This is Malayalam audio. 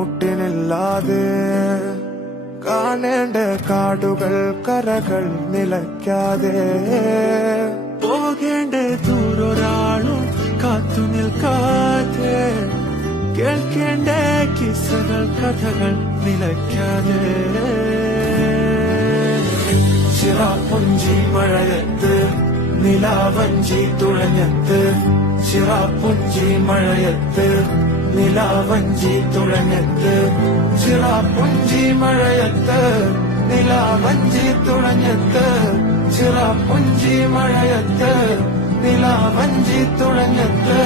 മുട്ടിനില്ലാതെ കാണേണ്ട കാടുകൾ കരകൾ നിലയ്ക്കാതെ പോകേണ്ട ദൂരൊരാളും കാത്തു നിൽക്കാതെ കേൾക്കേണ്ട കിസ്സകൾ കഥകൾ നിലയ്ക്കാതെ ചിറാപ്പുഞ്ചി മഴയത്ത് നിലാവഞ്ചി തുഴഞ്ഞത്ത് ചിറാപ്പുഞ്ചി മഴയത്ത് നിലാവഞ്ചി തുഴഞ്ഞത്ത് ചിറാപ്പുഞ്ചി മഴയത്ത് നിലാവഞ്ചി തുഴഞ്ഞത്ത് ചിറാപ്പുഞ്ചി മഴയത്ത് നിലാവഞ്ചി തുഴഞ്ഞത്ത്